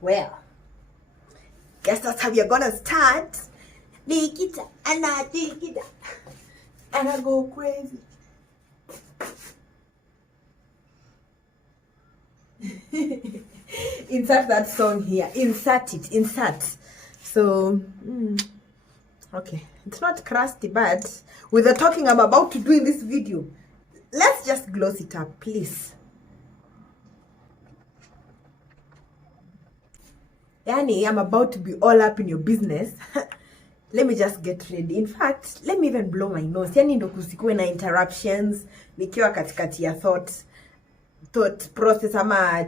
Well, guess that's how we're gonna start. Nikita and Nikita. And I go crazy. Insert that song here. Insert it. Insert. So, okay. It's not crusty, but with the talking I'm about to do in this video, let's just gloss it up, please. Yani, I'm about to be all up in your business. Let me just get ready. In fact, let me even blow my nose. Yani ndo kusikuwe na interruptions nikiwa katikati ya thought process ama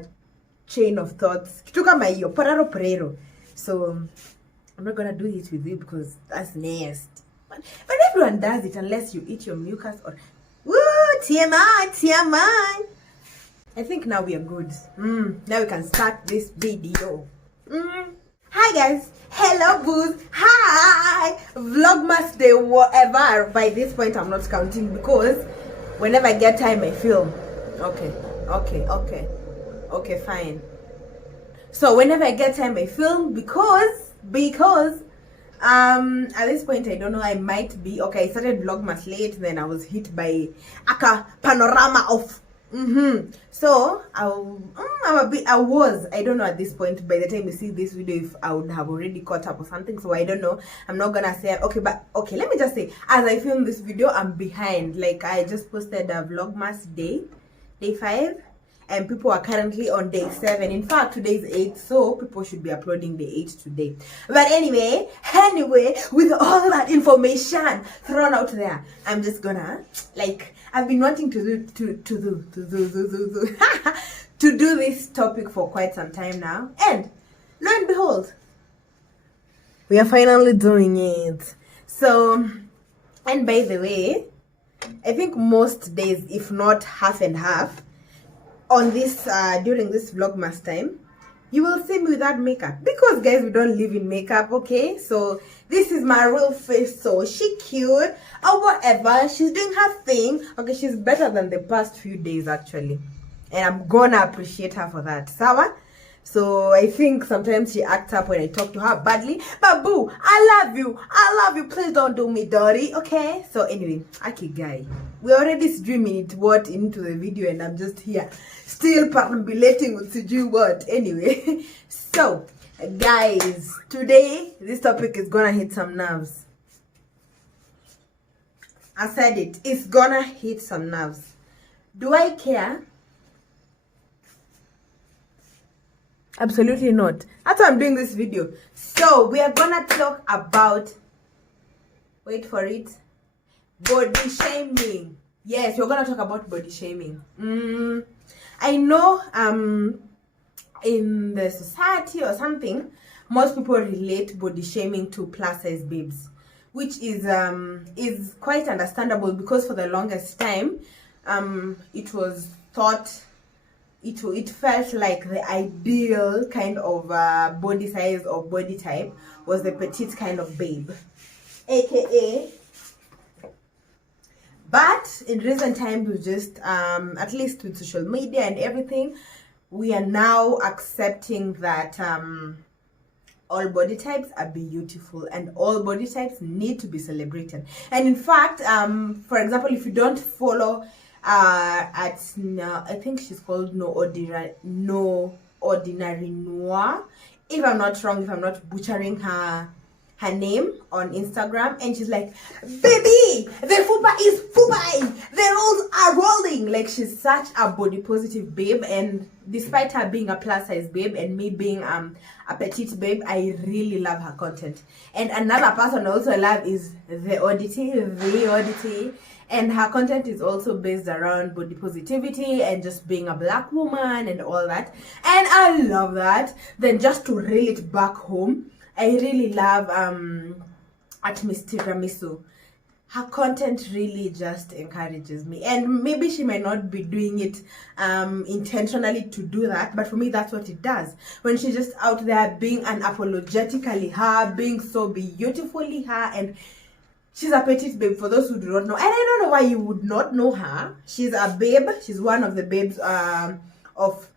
chain of thoughts. Kitu kama hiyo, porero. So, I'm not gonna do it with you because that's nasty. But everyone does it unless you eat your mucus or... Woo! TMI! I think now we are good. Now we can start this video. Hi guys, hello boos, hi, vlogmas day, whatever. By this point I'm not counting because whenever I get time I film. Okay, fine. So whenever I get time I film because at this point I don't know, I might be okay. I started vlogmas late, then I was hit by a panorama of so I don't know at this point. By the time you see this video, if I would have already caught up or something, so I don't know. I'm not gonna say okay, but okay, let me just say, as I film this video, I'm behind. Like, I just posted a vlogmas day 5, and people are currently on day 7. In fact, today is 8, so people should be uploading day 8 today. But anyway, with all that information thrown out there, I'm just gonna, like, I've been wanting to do this topic for quite some time now, and lo and behold, we are finally doing it. So, and by the way, I think most days, if not half and half, on this during this vlogmas time, you will see me without makeup, because guys, we don't live in makeup, okay? So this is my real face. So she cute or whatever, she's doing her thing. Okay, she's better than the past few days actually, and I'm gonna appreciate her for that. Sawa? So I think sometimes she acts up when I talk to her badly, but boo, I love you, please don't do me dirty, okay? So anyway, okay guy, we already streaming it into the video, and I'm just here still perambulating with sijui what. Anyway, so guys, today this topic is gonna hit some nerves. I said it's gonna hit some nerves. Do I care? Absolutely not. That's why I'm doing this video. So we are gonna talk about, wait for it, body shaming. Yes, we're gonna talk about body shaming. I know in the society or something, most people relate body shaming to plus size babes, which is quite understandable, because for the longest time it was thought, it felt like the ideal kind of body size or body type was the petite kind of babe, aka. But in recent times, we just at least with social media and everything, we are now accepting that all body types are beautiful and all body types need to be celebrated. And in fact, for example, if you don't follow I think she's called No Ordinary Noir, if I'm not wrong, if I'm not butchering her name on Instagram, and she's like, baby, the fupa is fupai, the rolls are rolling. Like, she's such a body positive babe, and despite her being a plus size babe and me being a petite babe, I really love her content. And another person I also love is the Oddity, and her content is also based around body positivity and just being a black woman and all that, and I love that. Then just to reel it back home, I really love at Miss Tiramisu. Her content really just encourages me, and maybe she might not be doing it intentionally to do that, but for me that's what it does. When she's just out there being unapologetically her, being so beautifully her, and she's a petite babe, for those who do not know. And I don't know why you would not know her. She's a babe. She's one of the babes of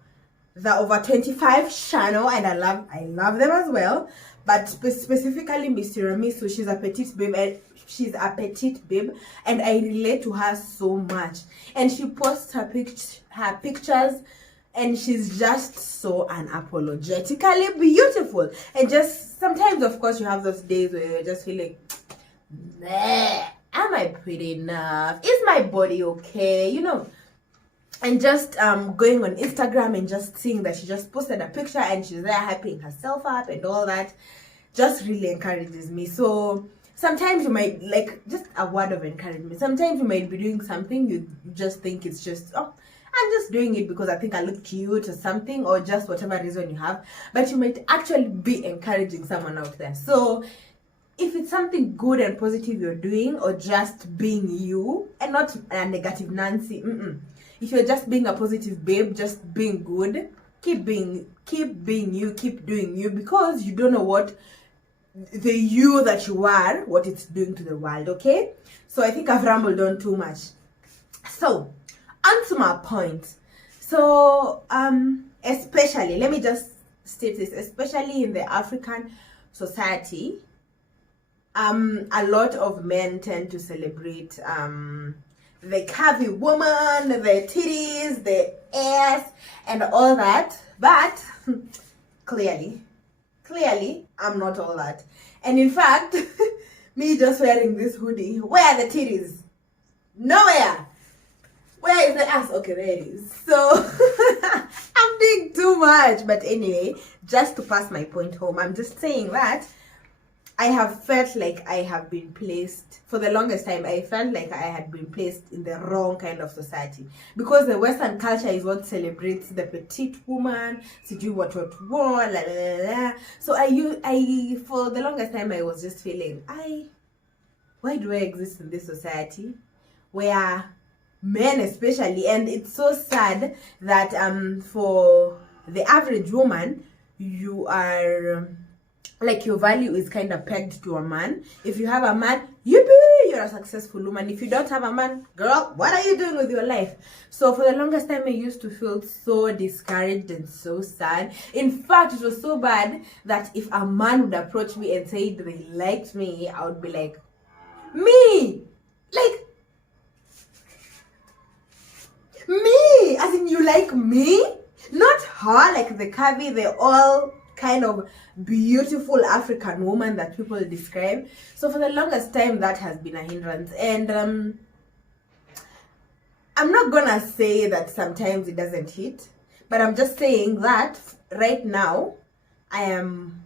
the over 25 channel, and I love them as well. But specifically Miss Tiramisu, she's a petite babe, and I relate to her so much. And she posts her pictures, and she's just so unapologetically beautiful. And just sometimes, of course, you have those days where you're just feeling, nah, am I pretty enough? Is my body okay? You know. And just going on Instagram and just seeing that she just posted a picture and she's there hyping herself up and all that just really encourages me. So sometimes you might, like, just a word of encouragement. Sometimes you might be doing something, you just think it's just, oh, I'm just doing it because I think I look cute or something, or just whatever reason you have. But you might actually be encouraging someone out there. So if it's something good and positive you're doing, or just being you and not a negative Nancy, if you're just being a positive babe, just being good, keep being you, keep doing you, because you don't know what the you that you are, what it's doing to the world. Okay, so I think I've rambled on too much. So on to my point. So especially, let me just state this, especially in the African society, a lot of men tend to celebrate the curvy woman, the titties, the ass, and all that. But clearly, I'm not all that. And in fact, me just wearing this hoodie, where are the titties? Nowhere. Where is the ass? Okay, there it is. So I'm doing too much. But anyway, just to pass my point home, I'm just saying that I have felt like I have been placed, for the longest time, I felt like I had been placed in the wrong kind of society. Because the Western culture is what celebrates the petite woman, what, la la la la. So I for the longest time, I was just feeling, why do I exist in this society where men especially, and it's so sad that for the average woman, you are, like, your value is kind of pegged to a man. If you have a man, yippee, you're a successful woman. If you don't have a man, girl, what are you doing with your life? So for the longest time, I used to feel so discouraged and so sad. In fact, it was so bad that if a man would approach me and say they liked me, I would be like, me? Like, me? As in, you like me? Not her, like the curvy, the all kind of beautiful African woman that people describe. So for the longest time, that has been a hindrance. And I'm not gonna say that sometimes it doesn't hit, but I'm just saying that right now I am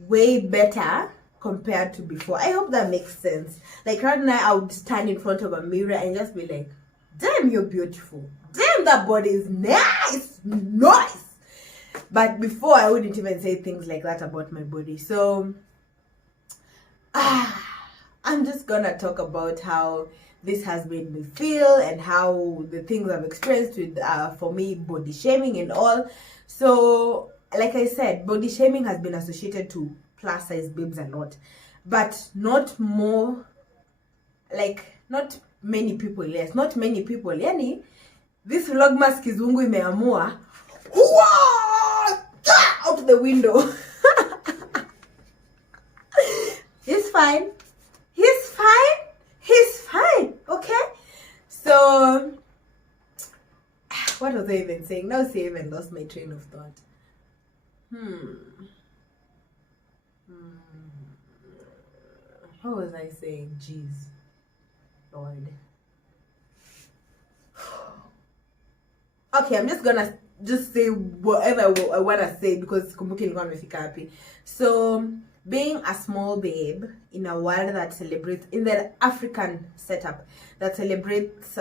way better compared to before. I hope that makes sense. Like right now, I would stand in front of a mirror and just be like, damn, you're beautiful. Damn, that body is nice. But before, I wouldn't even say things like that about my body. So I'm just gonna talk about how this has made me feel and how the things I've experienced with for me, body shaming and all. So like I said, body shaming has been associated to plus size babes a lot, but not more, like not many people. Yes, not many people. Yani this vlogmas kizungu imeamua out the window. He's fine. Okay. So what was I even saying? Now see, I even lost my train of thought. What was I saying? Jeez, Lord. Okay, I'm just gonna say whatever I wanna say because kumbuki nilikuwa nimefika happy. So being a small babe in a world that celebrates, in the African setup that celebrates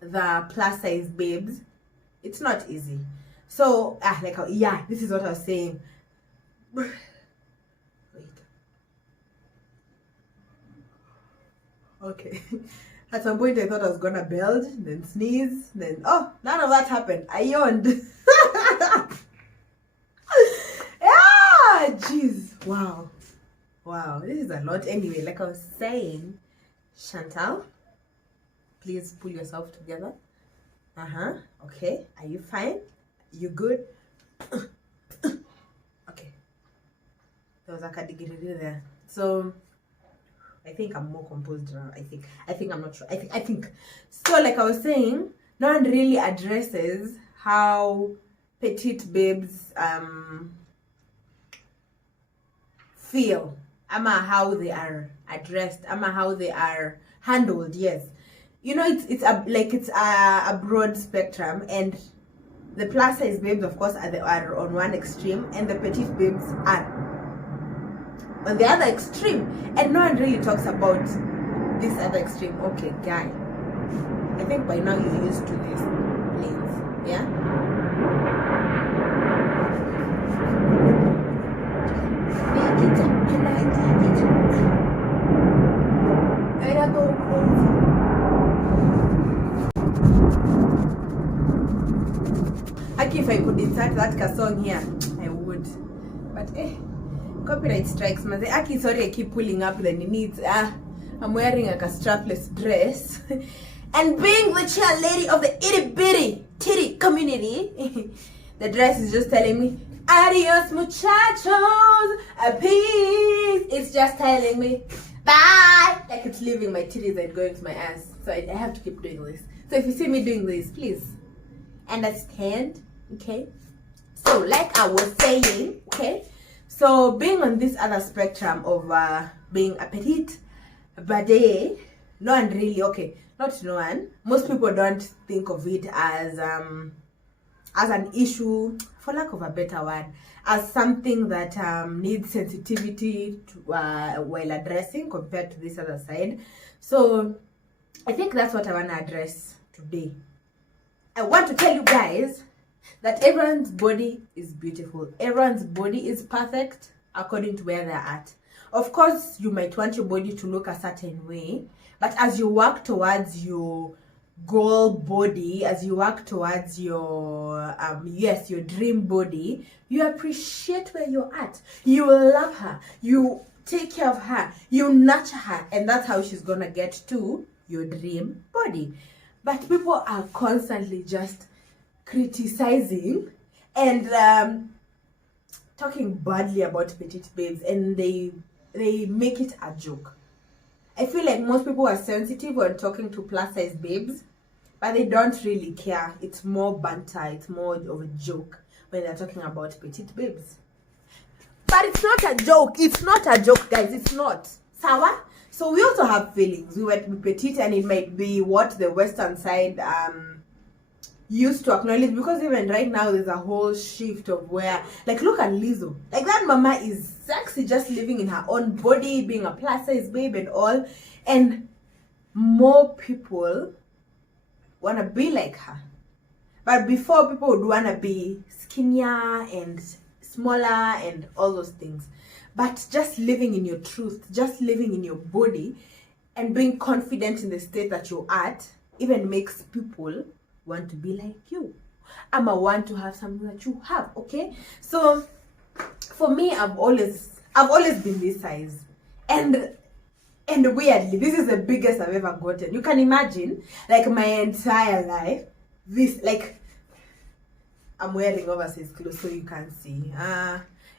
the plus size babes, it's not easy. So this is what I was saying. Wait. Okay. At some point I thought I was gonna build, then sneeze, then none of that happened. I yawned. Jeez. Wow, this is a lot. Anyway, like I was saying, Chantal, please pull yourself together. Okay, are you fine? You good? Okay, there was a category there. So I think I'm more composed now. I think I'm not sure. I think so. Like I was saying, no one really addresses how petite babes feel, ama how they are addressed, ama how they are handled. Yes, you know, it's a broad spectrum, and the plus size babes, of course, are on one extreme, and the petite babes are on the other extreme, and no one really talks about this other extreme. Okay, guy, I think by now you're used to these planes, yeah? Aki, if I could insert that song here, I would, but copyright strikes, man. Aki, sorry, I keep pulling up the needs. I'm wearing a strapless dress. And being the chair lady of the itty bitty titty community, the dress is just telling me, adios muchachos, a peace. It's just telling me, bye. Like it's leaving my titties and going to my ass. So I have to keep doing this. So if you see me doing this, please understand, okay? So like I was saying, okay? So being on this other spectrum of being a petite bade, no one really, okay, not no one, most people don't think of it as an issue, for lack of a better word, as something that needs sensitivity to, while addressing compared to this other side. So I think that's what I want to address today. I want to tell you guys that everyone's body is beautiful. Everyone's body is perfect according to where they're at. Of course, you might want your body to look a certain way, but as you work towards your goal body, as you work towards your your dream body, you appreciate where you're at. You love her, you take care of her, you nurture her, and that's how she's gonna get to your dream body. But people are constantly just criticizing and talking badly about petite babes, and they make it a joke. I feel like most people are sensitive when talking to plus size babes, but they don't really care. It's more banter, it's more of a joke when they're talking about petite babes. But it's not a joke. It's not a joke, guys. It's not. Sawa? So we also have feelings. We might be petite, and it might be what the Western side used to acknowledge, because even right now there's a whole shift of where, like, look at Lizzo. Like, that mama is sexy, just living in her own body, being a plus size babe and all, and more people want to be like her. But before, people would want to be skinnier and smaller and all those things. But just living in your truth, just living in your body and being confident in the state that you're at even makes people want to be like you. I'ma want to have something that you have, okay? So for me, I've always been this size. And weirdly, this is the biggest I've ever gotten. You can imagine, like, my entire life, this, like, I'm wearing oversized clothes so you can see.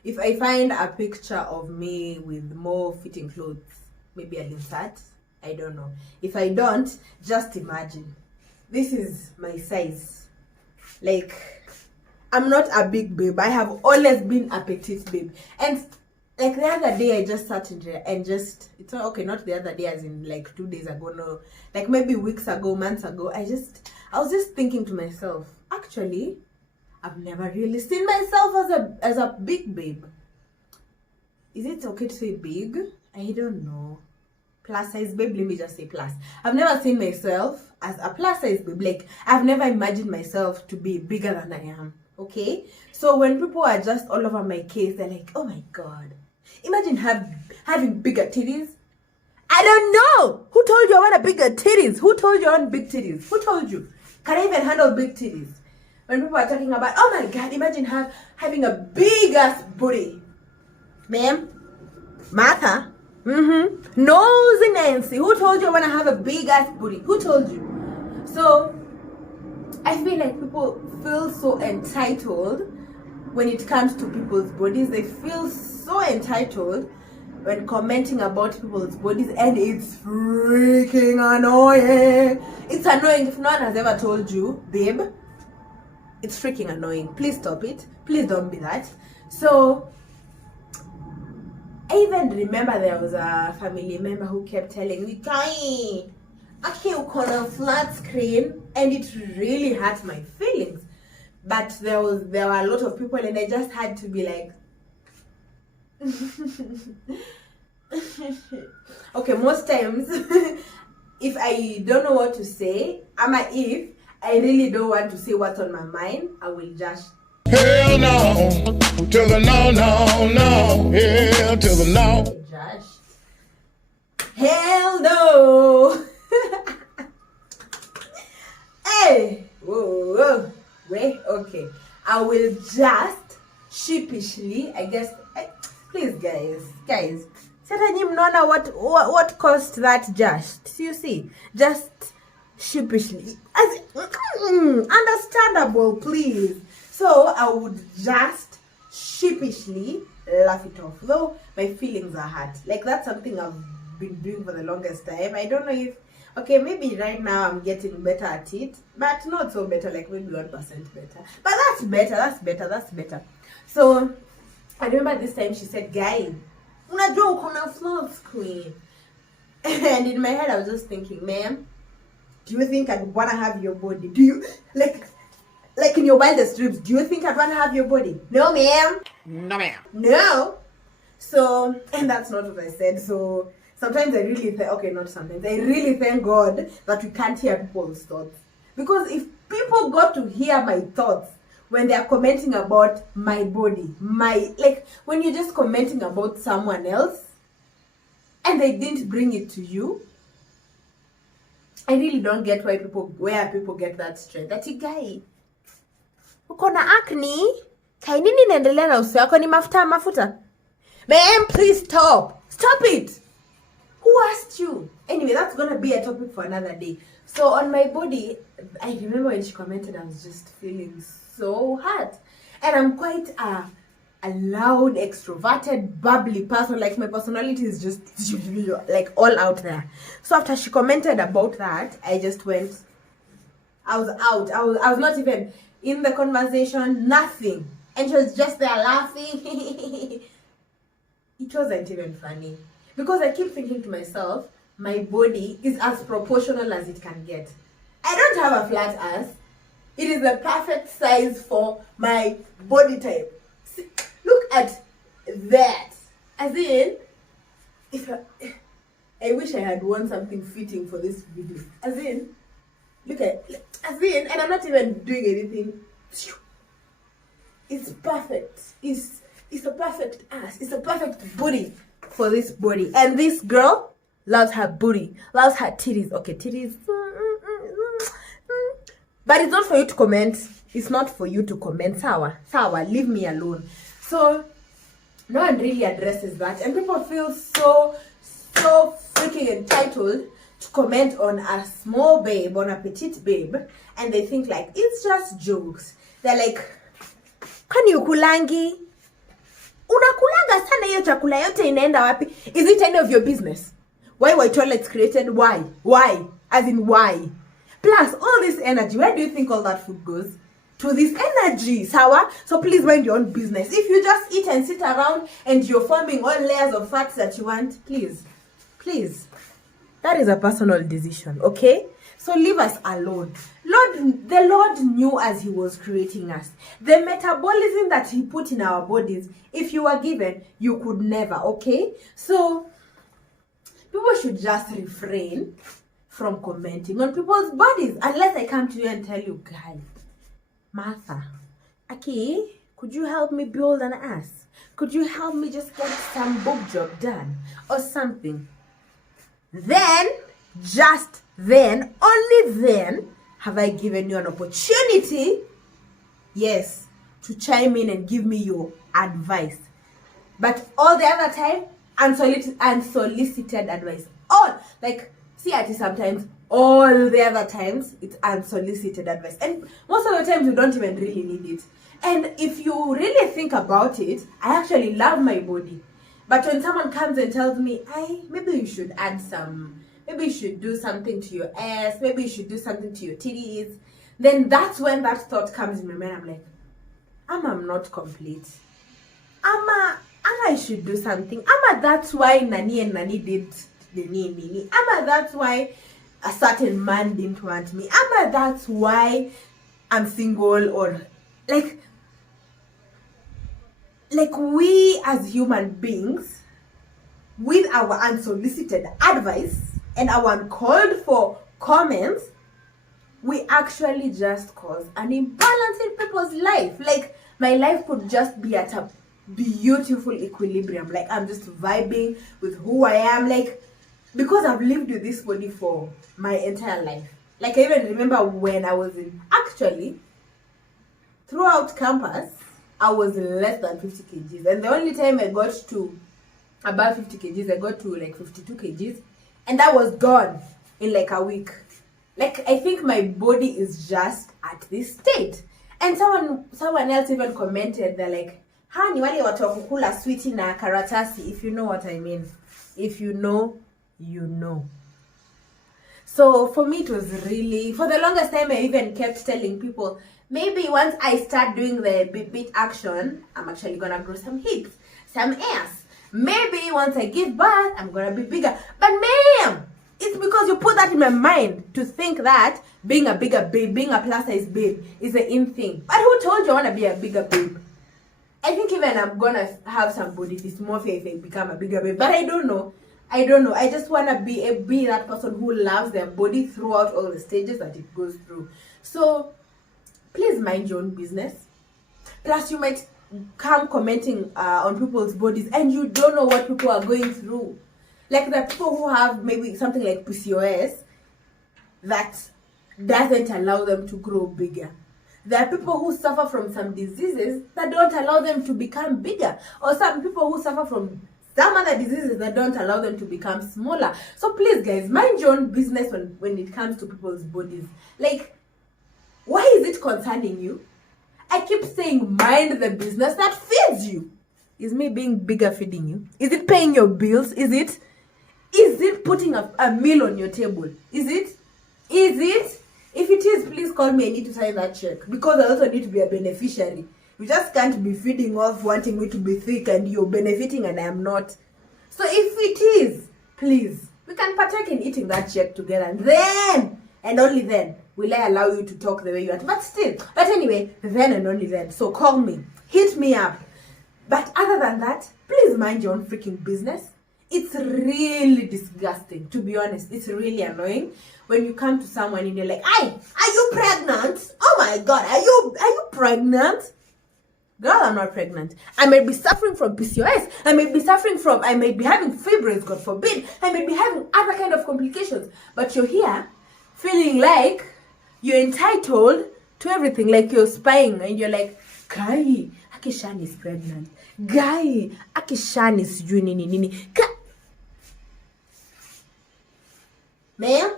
If I find a picture of me with more fitting clothes, maybe I'll insert. I don't know. If I don't, just imagine. This is my size. Like, I'm not a big babe. I have always been a petite babe. And like the other day, I just sat in there and just, it's not okay, not the other day as in like 2 days ago, no. Like maybe weeks ago, months ago, I was just thinking to myself, actually, I've never really seen myself as a big babe. Is it okay to say big? I don't know. Plus size babe, let me just say plus. I've never seen myself as a plus size babe. Like, I've never imagined myself to be bigger than I am. Okay? So when people are just all over my case, they're like, oh my God. Imagine having bigger titties. I don't know. Who told you I want a bigger titties? Who told you I want big titties? Who told you? Can I even handle big titties? When people are talking about, oh my God, imagine having a big ass booty. Ma'am? Martha? Nosy Nancy. Who told you I want to have a big ass booty? Who told you? So, I feel like people feel so entitled when it comes to people's bodies. They feel so entitled when commenting about people's bodies, and it's freaking annoying. It's annoying. If no one has ever told you, babe, it's freaking annoying. Please stop it. Please don't be that. So I even remember there was a family member who kept telling me, Kai, okay, on a flat screen, and it really hurt my feelings. But there were a lot of people, and I just had to be like, okay, most times if I don't know what to say, if I really don't want to say what's on my mind, I will just hell no to the no, hell to the no. Just hell no. Hey, whoa, wait, okay. I will just sheepishly, I guess. Please, guys. What caused that? Just you see, just sheepishly, understandable, please. So I would just sheepishly laugh it off, though my feelings are hurt. Like, that's something I've been doing for the longest time. I don't know if, okay, maybe right now I'm getting better at it, but not so better, like maybe 1% better. But that's better. So I remember this time she said, guy, unajua uko na full screen. And in my head I was just thinking, ma'am, do you think I'd wanna have your body? Do you like in your wildest dreams, do you think I'd wanna have your body? No, ma'am. No, ma'am. No. So, and that's not what I said. So sometimes I really thank God that we can't hear people's thoughts. Because if people got to hear my thoughts when they are commenting about my body, when you're just commenting about someone else and they didn't bring it to you, I really don't get where people get that strength. That guy, uko na acne? Kai nini inaendelea na uso yako? Ni mafuta? Man, please stop it. Who asked you? Anyway, that's gonna be a topic for another day. So on my body, I remember when she commented, I was just feeling so hurt. And I'm quite a loud, extroverted, bubbly person. Like, my personality is just like all out there. So after she commented about that, I just went, I was out. I was not even in the conversation, nothing. And she was just there laughing. It wasn't even funny. Because I keep thinking to myself, my body is as proportional as it can get. I don't have a flat ass. It is the perfect size for my body type. See, look at that. As in, I wish I had worn something fitting for this video. As in, and I'm not even doing anything. It's perfect. It's a perfect ass. It's a perfect booty for this body. And this girl loves her booty, loves her titties. Okay, titties. But it's not for you to comment. It's not for you to comment. Sawa, leave me alone. So no one really addresses that. And people feel so freaking entitled to comment on a small babe, on a petite babe. And they think like, it's just jokes. They're like, kani ukulangi? Unakulanga sana hiyo chakula yote inaenda wapi? Is it any of your business? Why were toilets created? Why? As in why? Plus, all this energy, where do you think all that food goes? To this energy, sawa? So please mind your own business. If you just eat and sit around and you're forming all layers of fats that you want, please. That is a personal decision, okay? So leave us alone. The Lord knew as he was creating us. The metabolism that he put in our bodies, if you were given, you could never, okay? So people should just refrain from commenting on people's bodies. Unless I come to you and tell you, guys, Martha, Aki, could you help me build an ass? Could you help me just get some boob job done? Or something. Then, just then, only then, have I given you an opportunity, yes, to chime in and give me your advice. But all the other time, unsolicited advice. All, like, see, sometimes All the other times, it's unsolicited advice. And most of the times, you don't even really need it. And if you really think about it, I actually love my body. But when someone comes and tells me, maybe you should add some, maybe you should do something to your ass, maybe you should do something to your titties, then that's when that thought comes in my mind. I'm like, I'm not complete. I should do something. That's why Nani and Nani did the Nini. That's why a certain man didn't want me. That's why I'm single. Or like we as human beings, with our unsolicited advice and our uncalled for comments, we actually just cause an imbalance in people's life. Like, my life could just be at a beautiful equilibrium. Like, I'm just vibing with who I am. Like, because I've lived with this body for my entire life. Like, I even remember when I was actually, throughout campus, I was less than 50 kgs. And the only time I got to about 50 kgs, I got to like 52 kgs. And that was gone in like a week. Like, I think my body is just at this state. And someone else even commented, they're like, ni wale watu wa kukula sweetie na karatasi, if you know what I mean. If you know, you know. So for me, it was really, for the longest time, I even kept telling people, maybe once I start doing the beat action, I'm actually gonna grow some hips, some ass. Maybe once I give birth, I'm gonna be bigger. But ma'am, it's because you put that in my mind to think that being a bigger babe, being a plus size babe is the in thing. But who told you I want to be a bigger babe? I think even I'm gonna have some body dysmorphia if I become a bigger babe. But I don't know. I just want to be that person who loves their body throughout all the stages that it goes through. So please mind your own business. Plus, you might come commenting on people's bodies and you don't know what people are going through. Like, the people who have maybe something like PCOS that doesn't allow them to grow bigger. There are people who suffer from some diseases that don't allow them to become bigger. Or some people who suffer from some other diseases that don't allow them to become smaller. So please, guys, mind your own business when it comes to people's bodies. Like, why is it concerning you? I keep saying mind the business that feeds you. Is me being bigger feeding you? Is it paying your bills? Is it putting a meal on your table? Is it? If it is, please call me. I need to sign that check. Because I also need to be a beneficiary. You just can't be feeding off wanting me to be thick and you're benefiting and I am not. So if it is, please, we can partake in eating that check together. And then, and only then, will I allow you to talk the way you want. But anyway, then and only then. So call me. Hit me up. But other than that, please mind your own freaking business. It's really disgusting, to be honest. It's really annoying when you come to someone and you're like, "Hey, are you pregnant? Oh my God, are you pregnant?" Girl, I'm not pregnant. I may be suffering from PCOS. I may be having fibroids, God forbid. I may be having other kind of complications. But you're here feeling like you're entitled to everything, like you're spying and you're like, "Guy, Akishan is pregnant. Guy, Akishan is doing nini. Ma'am?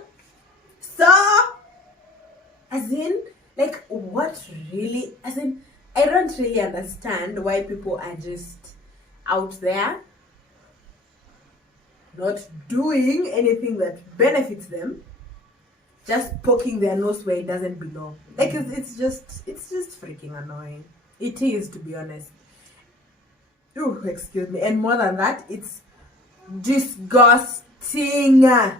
So, as in, like, what really, as in, I don't really understand why people are just out there not doing anything that benefits them, just poking their nose where it doesn't belong. Like, it's just freaking annoying. It is, to be honest. Oh, excuse me. And more than that, it's disgusting.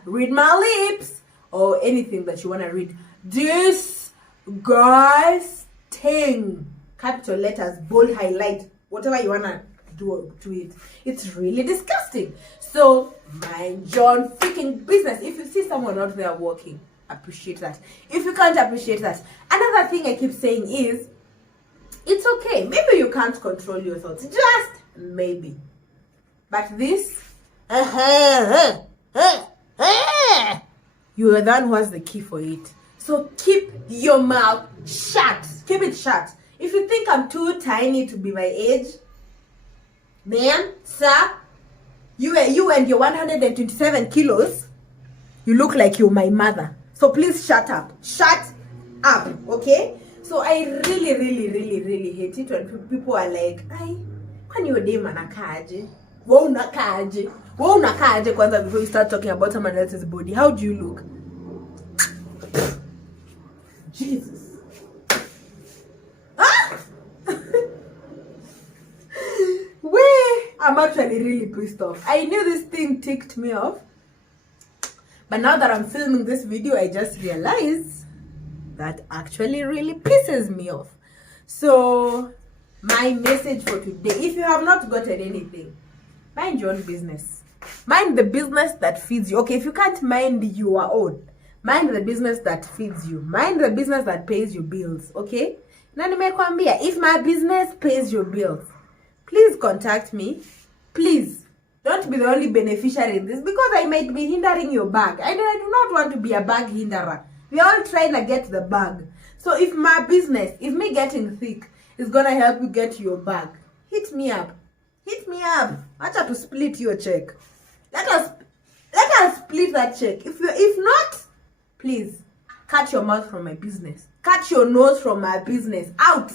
Read my lips or anything that you want to read. Disgusting. Capital letters, bold, highlight, whatever you want to do to it. It's really disgusting. So mind your freaking business. If you see someone out there walking, appreciate that. If you can't appreciate that, another thing I keep saying is, it's okay. Maybe you can't control your thoughts. Just maybe. But this, you are the one who has the key for it. So keep your mouth shut. Keep it shut. If you think I'm too tiny to be my age, man, sir, you and your 127 kilos, you look like you're my mother. So please shut up. Shut up, okay? So I really hate it when people are like, "Ai, kwani your day manakaje? Wewe unakaje? Wewe unakaje kwanza before you start talking about someone else's body? How do you look?" Jesus. I'm actually really pissed off. I knew this thing ticked me off, but now that I'm filming this video, I just realized that actually really pisses me off. So my message for today, if you have not gotten anything, mind your own business. Mind the business that feeds you. Okay, if you can't mind your own, mind the business that feeds you. Mind the business that pays your bills, okay? Na nimekwambia, if my business pays your bills, please contact me. Please don't be the only beneficiary in this, because I might be hindering your bag. I do not want to be a bag hinderer. We are all trying to get the bag. So if my business, if me getting thick is gonna help you get your bag, hit me up. Hit me up. Acha to split your check. Let us split that check. If not, please cut your mouth from my business. Cut your nose from my business. Out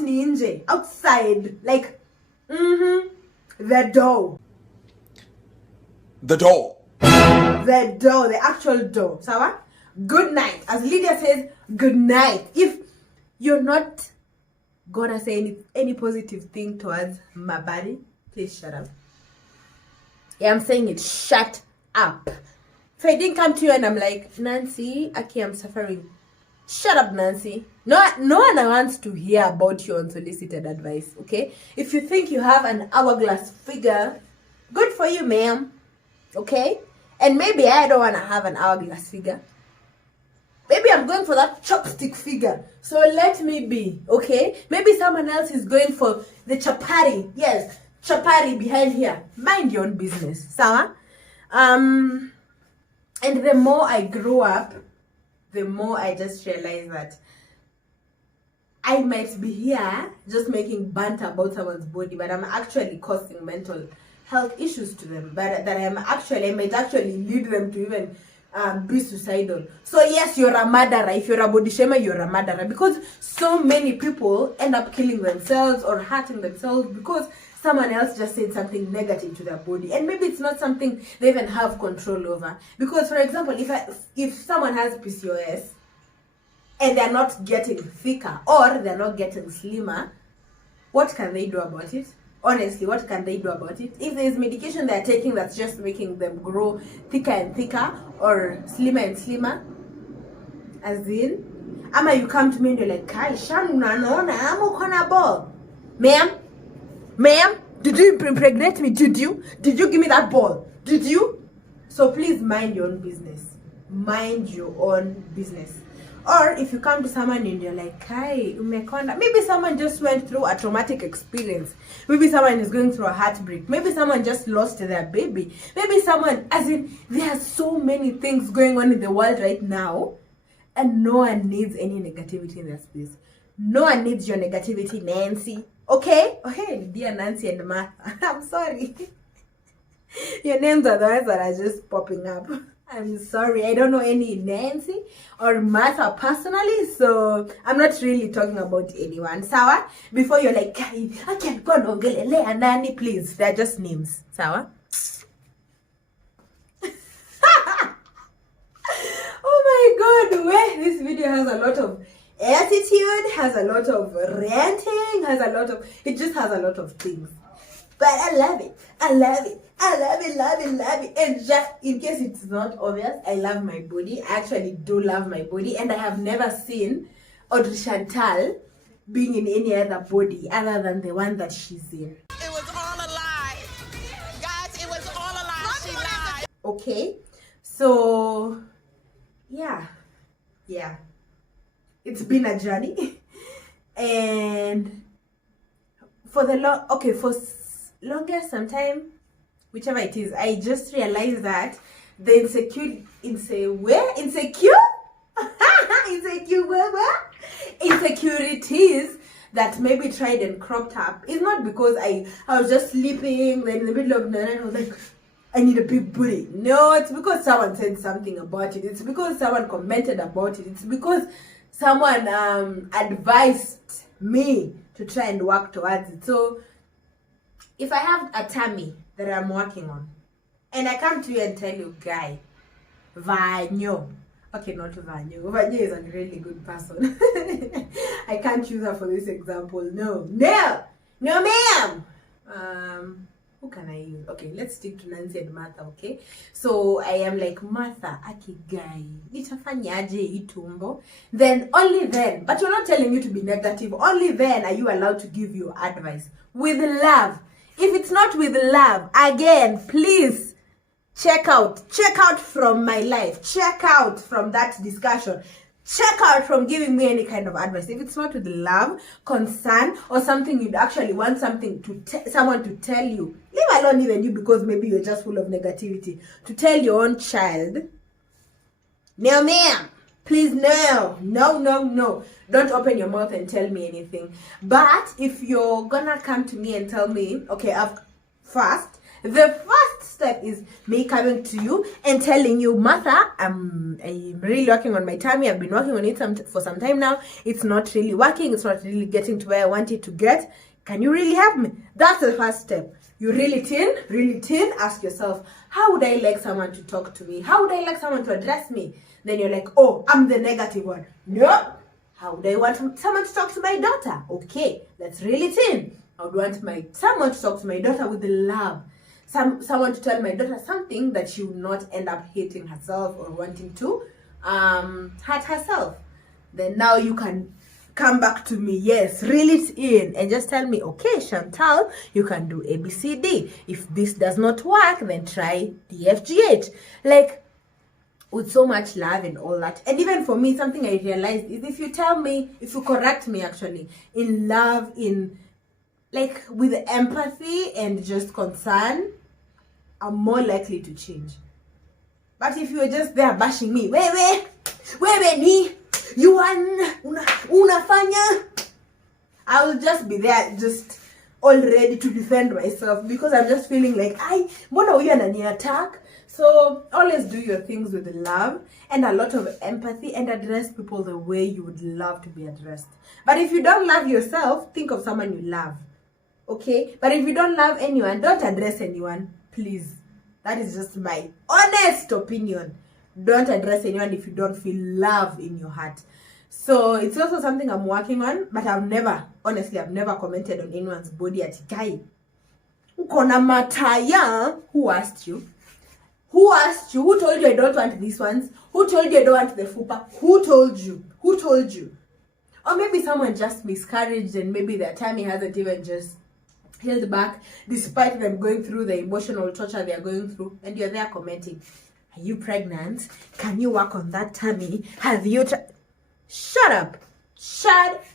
ni nje. Outside. Like, the door. The door. The door. The actual door. Sawa? Good night. As Lydia says, good night. If you're not gonna say any positive thing towards my body, please shut up. Yeah, I'm saying it. Shut up. If I didn't come to you and I'm like, Nancy, okay, I'm suffering. Shut up, Nancy. No one wants to hear about your unsolicited advice, okay? If you think you have an hourglass figure, good for you, ma'am, okay? And maybe I don't want to have an hourglass figure. Maybe I'm going for that chopstick figure. So let me be, okay? Maybe someone else is going for the chapati. Yes, chapati behind here. Mind your own business, sawa? And the more I grow up, the more I just realize that I might be here just making banter about someone's body, but I'm actually causing mental health issues to them. But that I might actually lead them to even be suicidal. So yes, you're a murderer. If you're a body shamer, you're a murderer, because so many people end up killing themselves or hurting themselves because someone else just said something negative to their body, and maybe it's not something they even have control over. Because, for example, if someone has PCOS and they're not getting thicker or they're not getting slimmer, what can they do about it? Honestly, what can they do about it? If there's medication they're taking that's just making them grow thicker and thicker or slimmer and slimmer, as in, ama you come to me and you're like, Kai, Shan, unaona, amo kona ball. Ma'am, did you impregnate me? Did you give me that ball? Did you? So please mind your own business. Mind your own business. Or if you come to someone and you're like, Kai, umekonda. Maybe someone just went through a traumatic experience. Maybe someone is going through a heartbreak. Maybe someone just lost their baby. Maybe someone, as in, there are so many things going on in the world right now, and no one needs any negativity in their space. No one needs your negativity, Nancy. Okay, dear Nancy and Martha. I'm sorry. Your names are the ones that are just popping up. I'm sorry. I don't know any Nancy or Martha personally, so I'm not really talking about anyone. Sawa? Before you're like, I can't go no gelele and Nani, please. They're just names. Sawa? Oh my God, this video has a lot of attitude, has a lot of ranting, it just has a lot of things. But I love it. Love it. And just in case it's not obvious, I love my body. I actually do love my body, and I have never seen Audrey Chantal being in any other body other than the one that she's in. It was all a lie. Guys, it was all a lie. She lied. Okay? So, yeah. It's been a journey. And for longest sometime, whichever it is, I just realized that the insecurities that maybe tried and cropped up is not because I was just sleeping, then in the middle of the night I was like, I need a big booty. No, it's because someone said something about it. It's because someone commented about it. It's because someone advised me to try and work towards it. So if I have a tummy that I'm working on, and I come to you and tell you, guy, Vanyo. Okay, not Vanyo. Vanyo is a really good person. I can't use her for this example. No, ma'am. Who can I use? Okay, let's stick to Nancy and Martha, okay? So I am like, Martha, aki guy, nitafanyaje itumbo? Then, only then, but you're not telling you to be negative, only then are you allowed to give you advice. With love. If it's not with love, again, please, check out from my life. Check out from that discussion. Check out from giving me any kind of advice. If it's not with love, concern, or something you'd actually want something to someone to tell you, leave alone even you, because maybe you're just full of negativity, to tell your own child, no ma'am, please no. Don't open your mouth and tell me anything. But if you're gonna come to me and tell me, okay, the first step is me coming to you and telling you, Martha, I'm really working on my tummy. I've been working on it for some time now. It's not really working. It's not really getting to where I want it to get. Can you really help me? That's the first step. You really thin, ask yourself, how would I like someone to talk to me? How would I like someone to address me? Then you're like, oh, I'm the negative one. No. How would I want someone to talk to my daughter? Okay, that's really thin. I would want someone to talk to my daughter with love. Someone to tell my daughter something that she would not end up hating herself or wanting to hurt herself. Then now you can come back to me, yes, reel it in, and just tell me, okay, Chantal, you can do ABCD. If this does not work, then try DFGH. Like, with so much love and all that. And even for me, something I realized is if you correct me actually, in love, in like with empathy and just concern, I'm more likely to change. But if you're just there bashing me, wewe ni you unafanya, I will just be there just all ready to defend myself, because I'm just feeling like mbona huyu anani attack. So always do your things with love and a lot of empathy, and address people the way you would love to be addressed. But if you don't love yourself, think of someone you love. Okay? But if you don't love anyone, don't address anyone. Please. That is just my honest opinion. Don't address anyone if you don't feel love in your heart. So it's also something I'm working on, but I've never commented on anyone's body at Kai. Ukona mataya. Who asked you? Who asked you? Who told you I don't want these ones? Who told you I don't want the fupa? Who told you? Or maybe someone just miscarriaged and maybe their tummy hasn't even just held back, despite them going through the emotional torture they are going through, and you're there commenting, are you pregnant? Can you work on that tummy? Have you Shut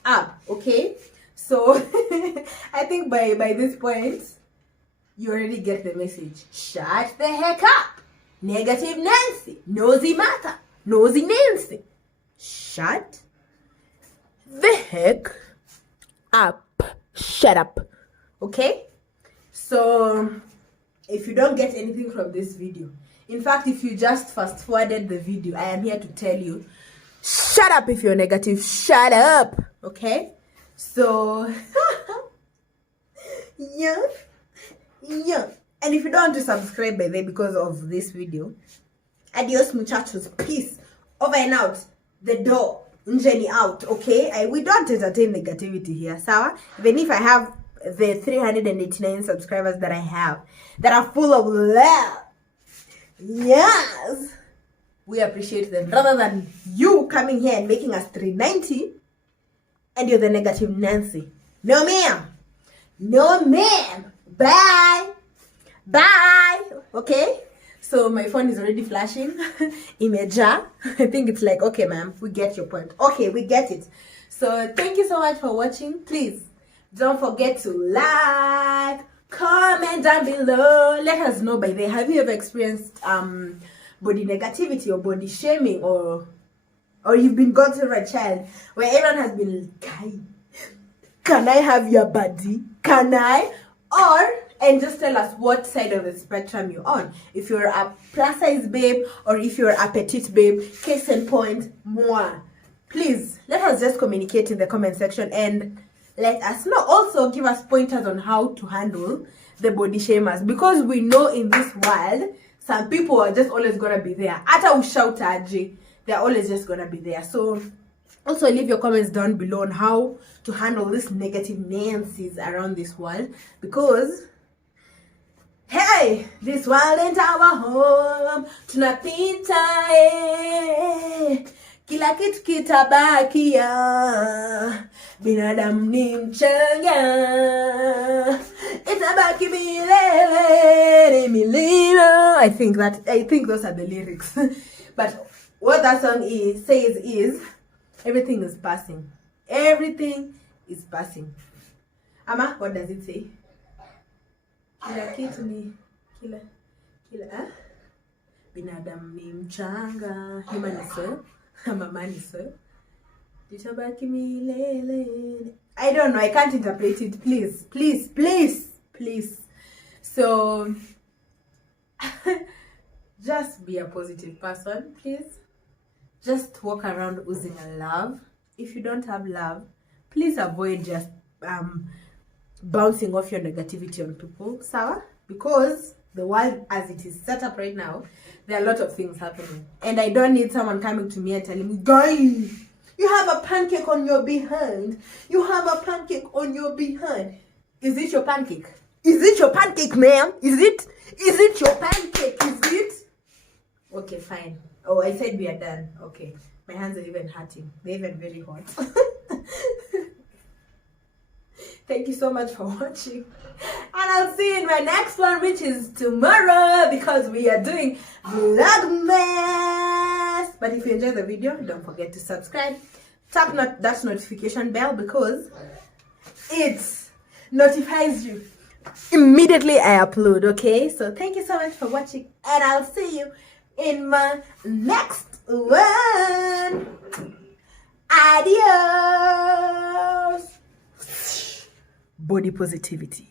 up, okay? So I think by this point you already get the message. Shut the heck up, negative Nancy, nosy Martha, nosy Nancy. Shut the heck up. Shut up. Okay? So if you don't get anything from this video, in fact, if you just fast forwarded the video, I am here to tell you, shut up if you're negative. Shut up. Okay? So yeah. And if you don't want to subscribe by the way because of this video, adios muchachos. Peace. Over and out. The door. Njeni out. Okay? We don't entertain negativity here. Sawa? Even if I have the 389 subscribers that I have that are full of love, yes, we appreciate them, rather than you coming here and making us 390 and you're the negative Nancy. No ma'am. Bye. Okay, so my phone is already flashing. Imeja. I think it's like, okay ma'am, we get your point. Okay, we get it. So thank you so much for watching. Please don't forget to like, comment down below. Let us know, by the way, have you ever experienced body negativity or body shaming, or you've been gone through a child where everyone has been like, can I have your body? Can I? Or and just tell us what side of the spectrum you're on. If you're a plus size babe or if you're a petite babe, case in point, moi. Please, let us just communicate in the comment section and let us know. Also, give us pointers on how to handle the body shamers, because we know in this world, some people are just always gonna be there. Ata ushautaji, they're always just gonna be there. So, also leave your comments down below on how to handle this negative Nancy's around this world, because hey, this world ain't our home. Tunapita kila kitu kitabakia, binadamu ni mchanga, itabaki milele milele. I think those are the lyrics. But what that song says is, everything is passing. Everything is passing. Ama, what does it say? Kila kitu ni kila binadamu ni mchanga, human is soil, mama ni soil, itabaki milele. I don't know, I can't interpret it. Please. So just be a positive person, please. Just walk around oozing love. If you don't have love, please avoid just bouncing off your negativity on people, sawa? Because the world as it is set up right now, there are a lot of things happening, and I don't need someone coming to me and telling me, guys, you have a pancake on your behind. You have a pancake on your behind. Is it your pancake? Is it your pancake, ma'am? Is it your pancake? Is it? Okay, fine. Oh, I said we are done. Okay, my hands are even hurting. They're even very hot. Thank you so much for watching, and I'll see you in my next one, which is tomorrow, because we are doing VLOGMAS. But if you enjoyed the video, don't forget to subscribe, tap that notification bell, because it notifies you immediately I upload. Okay, so thank you so much for watching, and I'll see you in my next one. Adios. Body positivity.